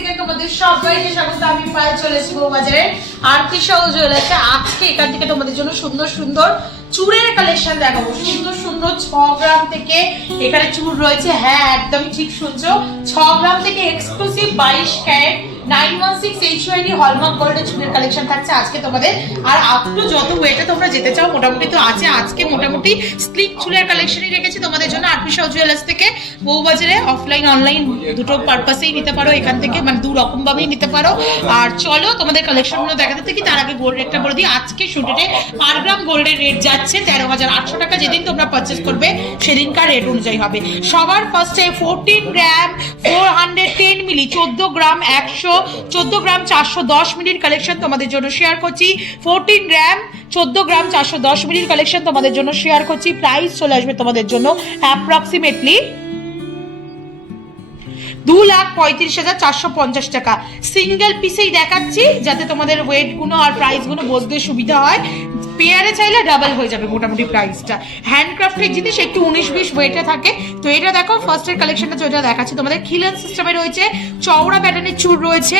থেকে তোমাদের সবাইকে স্বাগত। আমি পায়ে চলে এসেছি বউবাজারে আরতিশাও জুয়েলার্সে। আজকে এখান থেকে তোমাদের জন্য সুন্দর সুন্দর চুড়ের কালেকশন দেখাবো। সুন্দর সুন্দর 6 গ্রাম থেকে এখানে চুড় রয়েছে। হ্যাঁ, একদমই ঠিক শুনছো, 6 গ্রাম থেকে এক্সক্লুসিভ 22 ক্যারেট 916 HUID হলমার্ক গোল্ডের চুড়ের কালেকশন থাকছে আজকে তোমাদের। আর আপ টু যত ওয়েটে তোমরা যেতে চাও মোটামুটি তো আছে। আজকে মোটামুটি স্লিক চুড়ের কালেকশনই রেখেছি তোমাদের জন্য আরতিশাও জুয়েলার্স থেকে বউবাজারে। অফলাইন অনলাইন দুটো পারপাসেই নিতে পারো এখান থেকে, মানে দু রকম ভাবেই নিতে পারো। আর চলো তোমাদের কালেকশনগুলো দেখাতে থাকি। তার আগে গোল্ড রেটটা বলে দিই। আজকে শুটেটে পার গ্রাম গোল্ডের রেট যাচ্ছে 13,800 টাকা। যেদিন তোমরা পারচেস করবে সেদিনকার রেট অনুযায়ী হবে। সবার ফার্স্টে 14 গ্রাম 410 মিলি 14 গ্রাম 410 মিলির কালেকশন তোমাদের জন্য শেয়ার করছি। 14 গ্রাম 14 গ্রাম 410 মিলির কালেকশন তোমাদের জন্য শেয়ার করছি। প্রাইস চলে আসবে তোমাদের জন্য অ্যাপ্রক্সিমেটলি 2,35,450 টাকা। সিঙ্গেল পিসেই দেখাচ্ছি যাতে তোমাদের ওয়েট গুলো আর প্রাইস গুলো বুঝতে সুবিধা হয়। পেয়ারে চাইলে ডাবল হয়ে যাবে মোটামুটি প্রাইসটা। হ্যান্ডক্রাফটের জিনিস একটু 19-20 ওয়েটে থাকে। তো এটা দেখো ফার্স্টের কালেকশনটা যেটা দেখাচ্ছি তোমাদের, খিলান সিস্টেমে রয়েছে, চওড়া প্যাটার্নের চুড় রয়েছে।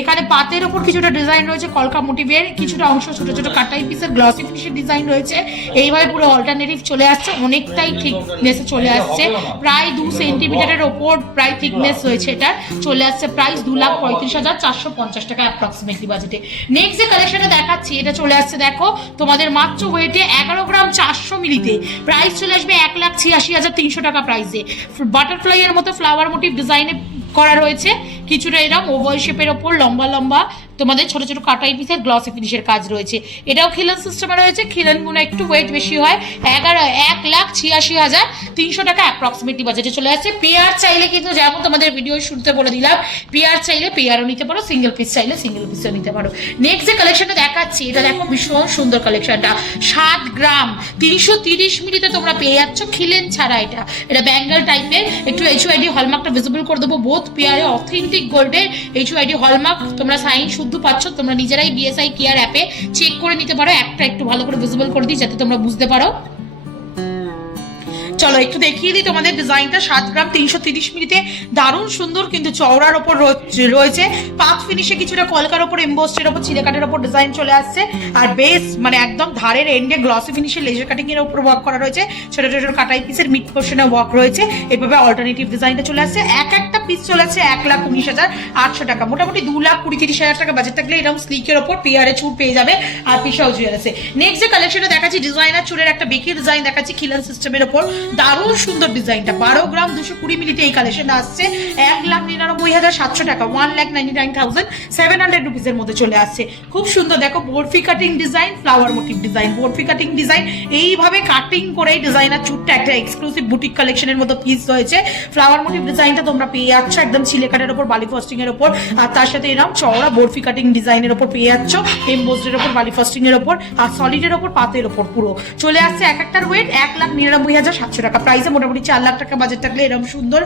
এখানে পাতের ওপর কিছুটা ডিজাইন রয়েছে কলকা মোটিভের, কিছুটা অংশ ছোট ছোট কাটাই পিসের গ্লসি ফিনিশের ডিজাইন রয়েছে। এইভাবে পুরো অল্টারনেটিভ চলে আসছে, অনেকটাই থিকনেসে চলে আসছে, প্রায় 2 সেন্টিমিটারের ওপর প্রায় থিকনেস রয়েছে। এটা চলে আসছে প্রাইস 2,35,450 টাকা অ্যাপ্রক্সিমেটলি বাজেটে। নেক্সট যে কালেকশনটা দেখাচ্ছি এটা চলে আসছে দেখো তোমাদের মাত্র ওয়েটে 11 গ্রাম 400 মিলিতে। প্রাইস চলে আসবে 1,86,300 টাকা প্রাইসে। বাটারফ্লাই এর মতো ফ্লাওয়ার মোটিভ ডিজাইনে করা রয়েছে, কিছুটা এরকম ওভাল শেপের ওপর লম্বা লম্বা তোমাদের ছোট ছোট কাটাই পিসের গ্লসি ফিনিশের কাজ রয়েছে। এটাও খিলান সিস্টেমে রয়েছে। খিলানগুলো একটু ওয়েট বেশি হয়। 1,86,300 টাকা অ্যাপ্রক্সিমেটলি বাজেটে চলে আসছে। পেয়ার চাইলে কিন্তু যেমন তোমাদের ভিডিও শুরুতে বলে দিলাম, পেয়ার চাইলে পেয়ারও নিতে পারো, সিঙ্গেল পিস চাইলে সিঙ্গেল পিসও নিতে পারো। নেক্সট যে কালেকশনটা দেখাচ্ছি এটা দেখো ভীষণ সুন্দর কালেকশনটা। 7 গ্রাম 330 মিলিতে তোমরা পেয়ে যাচ্ছ খিলেন ছাড়া। এটা ব্যাঙ্গল টাইপের, একটু HUID হলমার্কটা ভিজিবল করে দেবো। বোথ পেয়ারে অথেন্টিক গোল্ডের HUID হলমার্ক তোমরা সাইন শুদ্ধ পাচ্ছ। তোমরা নিজেরাই BSI কেয়ার অ্যাপে চেক করে নিতে পারো। একটা একটু ভালো করে ভিজিবল করে দিই যাতে তোমরা বুঝতে পারো। চলো একটু দেখিয়ে দিই তোমাদের ডিজাইনটা। 7 গ্রাম 330 মিলিতে দারুণ সুন্দর কিন্তু চওড়ার ওপর রয়েছে। পাত ফিনিশে কিছুটা কলকার ওপর এমবোস্টের ওপর চিলেকাটের ওপর ডিজাইন চলে আসছে। আর বেস মানে একদম ধারের এন্ডে গ্লসি ফিনিশে লেজার কাটিং এর উপর ওয়ার্ক করা রয়েছে। ছোট ছোট কাটাই পিসের মিড পোর্শনে ওয়ার্ক রয়েছে। এভাবে অল্টারনেটিভ ডিজাইনটা চলে আসছে। একটা পিস চলে আসছে 1,19,800 টাকা। মোটামুটি 2,20,30,000 টাকা বাজেট থাকলে এরকম স্লিকের ওপর পেয়ারে চুড় পেয়ে যাবে আরতিশাও জুয়েলার্সে। নেক্সট যে কালেকশনটা দেখাচ্ছি ডিজাইনার চুড়ের একটা বেকি ডিজাইন দেখাচ্ছি খিলান সিস্টেমের ওপর। দারুণ সুন্দর ডিজাইনটা। 12 গ্রাম 220 মিলিতে এই কালেকশনটা আসছে 1,99,700 টাকা। 1,99,700 রুপিসের মধ্যে চলে আসছে। খুব সুন্দর দেখো barfi cutting design, flower motive design, barfi cutting design এইভাবে কাটিং করে ডিজাইনার চুটটা একটা এক্সক্লুসিভ বুটিক কালেকশনের মতো পিস রয়েছে। ফ্লাওয়ার মোটিভ ডিজাইনটা তোমরা পেয়ে যাচ্ছ একদম চিলেকাটের ওপর বালি ফাস্টিং এর ওপর। আর তার সাথে এরকম চওড়া বরফি কাটিং ডিজাইনের ওপর পেয়ে যাচ্ছ এমবোসডের ওপর বালি ফাস্টিং এর ওপর আর সলিডের ওপর পাতের ওপর পুরো চলে আসছে। এক একটার ওয়েট 1,99,700 টাকা প্রাইসে। মোটামুটি 4 লাখ টাকা বাজেট থাকলে এরকম সুন্দর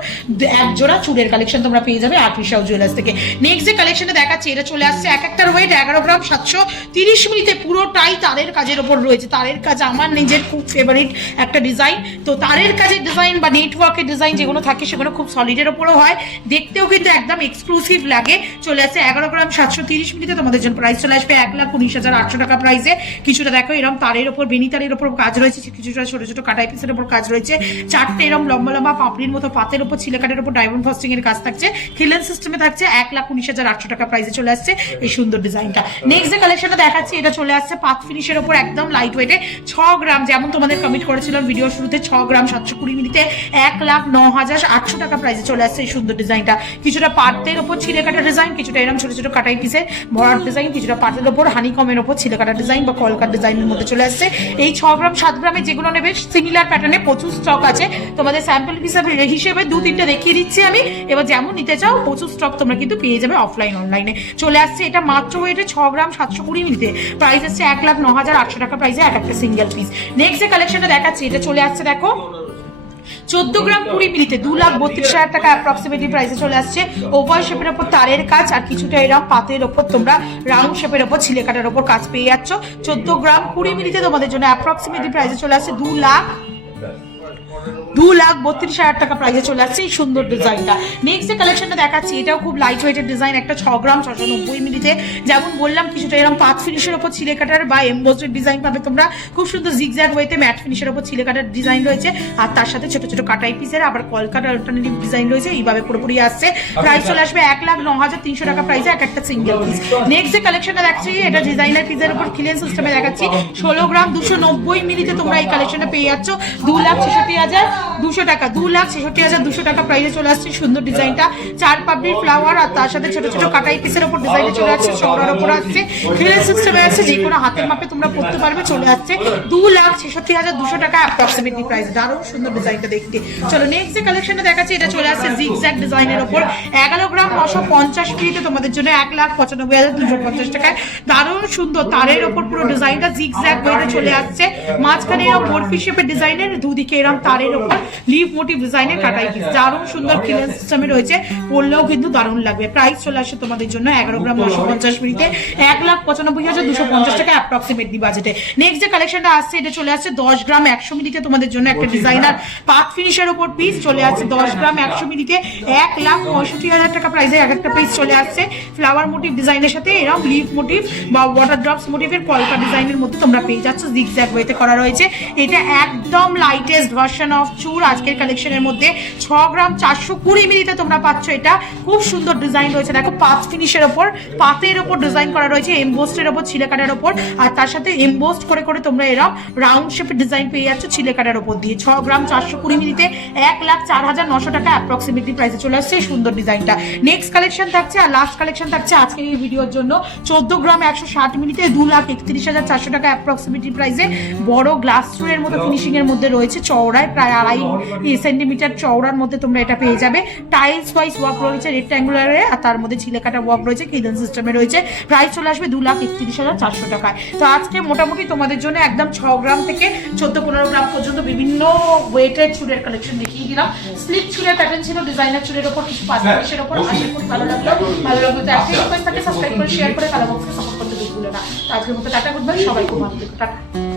এক জোড়া চুড়ের কালেকশন তোমরা পেয়ে যাবে আরতিশাও জুয়েলার্স থেকে। নেক্সট যে কালেকশনটা দেখাচ্ছি এটা চলে আসছে এক একটার ওয়েট 11 গ্রাম 730 মিলিতে। পুরোটাই তারের কাজের ওপর রয়েছে। তারের কাজ আমার নিজের খুব ফেভারিট একটা ডিজাইন। তো তারের কাজের ডিজাইন বা নেটওয়ার্কের ডিজাইন যেগুলো থাকে সেগুলো খুব সলিডের ওপরও হয়, দেখতেও কিন্তু একদম এক্সক্লুসিভ লাগে। চলে আসছে 11 গ্রাম 730 মিলিতে তোমাদের জন্য। প্রাইস চলে আসবে 1,19,800 টাকা প্রাইসে। কিছুটা দেখো এরকম তারের ওপর বেনি তারের ওপর কাজ রয়েছে, কিছুটা ছোট ছোট কাটাই পিসের ওপর কাজ রয়েছে। 4টে এরকম লম্বা লম্বা পাপড়ির মতো পাতের ওপর চিলেকাটের ওপর ডায়মন্ড ফাস্টিং এর কাজ থাকছে। খিলেন সিস্টেমে থাকছে 1,19,800 টাকা প্রাইসে চলে আসছে এই সুন্দর ডিজাইনটা। নেক্সট যে কালেকশনটা দেখাচ্ছি এটা চলে আসছে পাত ফিনিশের ওপর একদম লাইট ওয়েটে। 6 গ্রাম যেমন তোমাদের কমিট করেছিলাম ভিডিও শুরুতে, 6 গ্রাম 720 মিলিতে 1,09,800 টাকা প্রাইসে চলে আসছে এই সুন্দর ডিজাইনটা। কিছুটা পাতের ওপর ছিলে কাটা ডিজাইন, কিছুটা এরকম ছোট ছোট কাটাই পিসে বড়ার ডিজাইন, কিছুটা পাতের ওপর হানিকমের ওপর ছিলে কাটা ডিজাইন বা কলকার ডিজাইনের মধ্যে চলে আসছে। এই 6 গ্রাম 7 গ্রামে যেগুলো নেবে সিমিলার প্যাটার্নে প্রচুর স্টক আছে। তোমাদের স্যাম্পল হিসেবে 2-3টা দেখিয়ে দিচ্ছি আমি। এবার যেমন নিতে চাও প্রচুর স্টক তোমরা কিন্তু পেয়ে যাবে অফলাইন অনলাইনে। চলে আসছে এটা মাত্র ওয়েটে 6 গ্রাম 720 মিলিতে। প্রাইস আসছে 1,09,800 টাকা প্রাইসে এক একটা সিঙ্গেল পিস। নেক্সট যে কালেকশনটা দেখাচ্ছি এটা চলে আসছে দেখো 14 গ্রাম 20 মিলিতে 2,32,000 টাকা অ্যাপ্রক্সিমেটলি প্রাইসে চলে আসছে। ওভাল শেপের ওপর তারের কাজ আর কিছুটা এরকম পাতের ওপর তোমরা রাউন্ড শেপের ওপর ছিলে কাটার ওপর কাজ পেয়ে যাচ্ছ। 14 গ্রাম 20 মিলিতে তোমাদের জন্য অ্যাপ্রক্সিমেটলি প্রাইসে চলে আসছে 2,00,000 2,32,000 টাকা প্রাইসে চলে আসছে এই সুন্দর ডিজাইনটা। নেক্সট যে কালেকশনটা দেখাচ্ছি এটাও খুব লাইট ওয়েটের ডিজাইন, একটা 6 গ্রাম 690 মিলিতে, যেমন বললাম কিছুটা এরকম পাত ফিনিশের ওপর ছিলে কাটার বা এমবোসড ডিজাইন পাবে তোমরা, খুব সুন্দর জিগজ্যাগ ওয়েতে ম্যাট ফিনিশের ওপর ছিলে কাটার ডিজাইন রয়েছে, আর তার সাথে ছোট ছোট কাটাই পিসের আবার কলকাটা অল্টারনেটিভ ডিজাইন রয়েছে, এইভাবে পুরোপুরি আসছে। প্রাইস চলে আসবে 1,09,300 টাকা প্রাইসে এক একটা সিঙ্গেল পিস। নেক্সট যে কালেকশনটা দেখছি এটা ডিজাইনার পিসের উপর ক্লিয়ারেন্স সিস্টেমে দেখাচ্ছি, 16 গ্রাম 290 মিলিতে তোমরা এই কালেকশনটা পেয়ে যাচ্ছ 2,66,200 টাকা, 2,66,200 টাকা প্রাইসে চলে আসছে সুন্দর ডিজাইনটা। 4 পাপড়ির ফ্লাওয়ার আর তার সাথে ছোট ছোট কাটাই পিসের উপর ডিজাইনে চলে আসছে, চওড়ার উপর আসছে, ক্লিয়ারেন্স সিস্টেমে আছে, যে কোনো হাতের মাপে তোমরা পড়তে পারবে, চলে আসছে 2,66,200 টাকা অ্যাপ্রক্সিমেটলি প্রাইস। দারুণ সুন্দর ডিজাইনটা দেখতে। চলো নেক্সট যে কালেকশনটা দেখাচ্ছি এটা চলে আসছে জিগজ্যাগ ডিজাইনের উপর, 11 গ্রাম 950 মিলিতে তোমাদের জন্য 1,95,250 টাকায় দারুণ সুন্দর তারের উপর পুরো ডিজাইনটা জিগজ্যাগ ওয়েতে চলে আসছে, মাঝখানে এরকম বরফি শেপের ডিজাইনের, দুদিকে এরকম তারের উপর লিভ মোটিভ ডিজাইনের কাটাই পিস, দারুণ সুন্দর ক্লিয়ারেন্স সিস্টেমে রয়েছে, পরলেও কিন্তু দারুণ লাগবে। প্রাইস চলে আসছে তোমাদের জন্য 11 গ্রাম 950 মিলিতে 1,95,250 টাকা অ্যাপ্রক্সিমেটলি বাজেটে। নেক্সট যে কালেকশনটা আসছে এটা চলে আসছে 10 গ্রাম 100 মিলিতে তোমাদের জন্য একটা ডিজাইনার পাত ফিনিশের উপর পিস চলে আসছে, 10 গ্রাম 100 মিলিতে 1,65,000 টাকা প্রাইসে এক একটা পিস চলে আসছে, ফ্লাওয়ার মোটিভ ডিজাইনের সাথে এরকম লিভ মোটিভ বা ওয়াটার ড্রপস মোটিভের কলকা ডিজাইনের মধ্যে তোমরা পেয়ে যাচ্ছ, জিগজ্যাগ ওয়েতে করা রয়েছে। এটা একদম লাইটেস্ট ভার্সন অফ চুর আজকের কালেকশনের মধ্যে, 6 গ্রাম 420 মিলিতে তোমরা পাচ্ছ, এটা খুব সুন্দর ডিজাইন রয়েছে, দেখো পাত ফিনিশের ওপর পাতের ওপর ডিজাইন করা রয়েছে, এমবোস্টের ওপর ছিলে কাটার ওপর, আর তার সাথে এমবোস্ট করে করে তোমরা এরকম রাউন্ড শেপের ডিজাইন পেয়ে যাচ্ছ ছিলে কাটার ওপর দিয়ে। 6 গ্রাম 420 মিলিতে 1,04,900 টাকা অ্যাপ্রক্সিমেটলি প্রাইসে চলে আসছে এই সুন্দর ডিজাইনটা। নেক্সট কালেকশন থাকছে আর লাস্ট কালেকশন থাকছে আজকের এই ভিডিওর জন্য, 14 গ্রাম 160 মিলিতে 2,31,400 টাকা অ্যাপ্রক্সিমেটলি প্রাইসে, বড় গ্লাস চুরের মতো ফিনিশিং এর মধ্যে রয়েছে, চওড়ায় প্রায় 2.5 সেন্টিমিটার চওড়ার মধ্যে তোমরা এটা পেয়ে যাবে, টাইলস ওয়াইজ ওয়ার্ক রয়েছে রেক্ট্যাঙ্গুলারে, আর তার মধ্যে ছিলে কাটা ওয়ার্ক রয়েছে, ক্লিয়ারেন্স সিস্টেমে রয়েছে। প্রাইস চলে আসবে 2,31,400 টাকায়। তো আজকে মোটামুটি তোমাদের জন্য একদম 6 গ্রাম থেকে 14-15 গ্রাম পর্যন্ত বিভিন্ন ওয়েটের চুলের কালেকশন দেখিয়ে দিলাম। স্লিপ চুলের প্যাটার্ন ছিল, ডিজাইনার চুলের উপর কিছু পাশের উপর, আশা করি ভালো লাগলো। ভালো লাগলো তো একটা রিকোয়েস্ট থাকে সাবস্ক্রাইব করে শেয়ার করে কালাবক্সকে সাপোর্ট করতে ভুলো না। তো আজকের মতো টাটা, গুড বাই, সবাই খুব ভালো থেকো, টাটা।